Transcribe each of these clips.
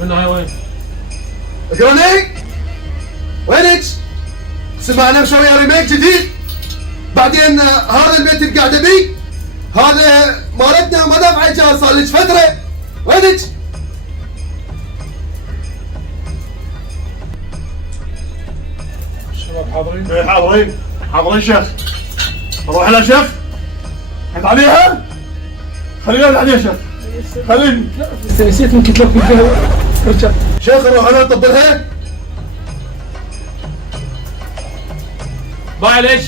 منو هاي وين؟ اقراني وينك؟ سمعنا مسوي ريميك جديد. بعدين هذا البيت اللي قاعده بيه هذا مالتنا ما دافع ايجار صار لك فتره. وينك؟ الشباب حاضرين؟ ايه حاضرين شيخ. اروح لها شيخ؟ حد عليها؟ خليني انقل عليها شيخ. خليني. نسيت من كتلك القهوه. رجع شيخ اروح انا اطبلها. معلش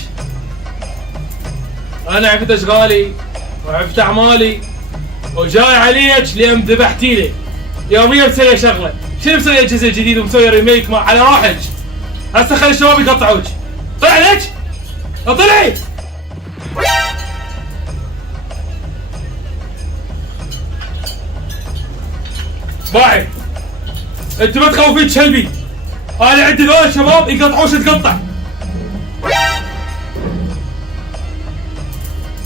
انا عرفت اشغالي وعرفت اعمالي وجاي عليك لين ذبحتي لي. يوميا مسوي شغله، شنو مسوي جزء جديد ومسوي ريميك على روحك. هسه خلي الشباب يقطعوك. طلع لك؟ اطلعي. باعي انت ما تخوفين كلبي. انا عندي ذول الشباب يقطعوش تقطع.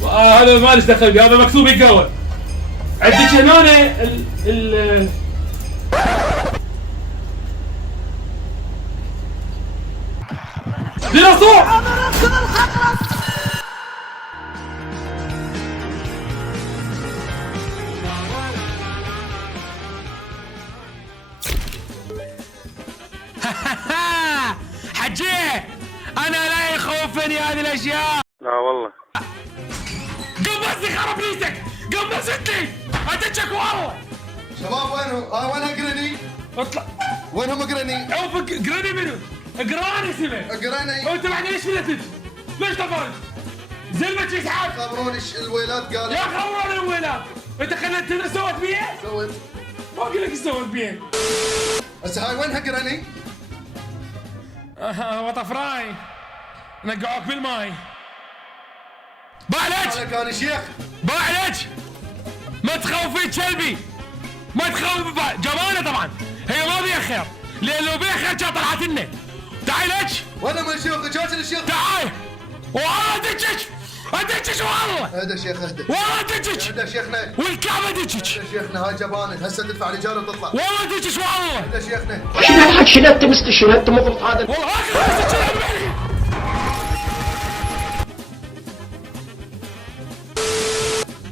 هذا ما ليش دخل بي، هذا مكتوب يقهوى. عندك هنا ال ديناصور. حجيه انا لا يخوفني هذه الاشياء. لا والله. قم بس خرب ليتك، قم بس انتي اتجك والله. شباب وينهم؟ وينها قراني؟ اطلع. وينهم قراني؟ اوفك قراني منو؟ قراني اسمه. قراني. وانت بعد ليش فلتت؟ ليش طفرت؟ زلمة اسحاق. خبروني الويلات قالوا. يا خبروني الويلات. انت خليت تدري سوت بيه؟ سويت. ما اقول لك ايش سوت بيه. هسه هاي وينها قراني؟ وطفراي نقعوك بالماي. بعلج عليك انا شيخ. بعلج ما تخوفي كلبي، ما تخوفي جماله. طبعا هي ما بيها خير، لان لو بيها خير كانت طلعت لنا. تعال لك. وين من الشيوخ؟ جاج الشيخ. تعال والله ادجك والله. اهدى شيخ اهدى. والله ادجك. اهدى شيخنا. والكعبه ادجك. اهدى شيخنا هاي جبانك هسه تدفع الايجار وتطلع. والله ادجك والله. اهدى شيخنا. شنت مستشنت مضبوط هذا. والله هاك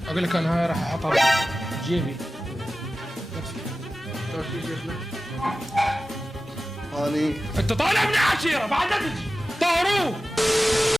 اقول لك انا هاي راح احطها بجيبي. اني انت طالع من عشيره بعد لا تجي طاروه.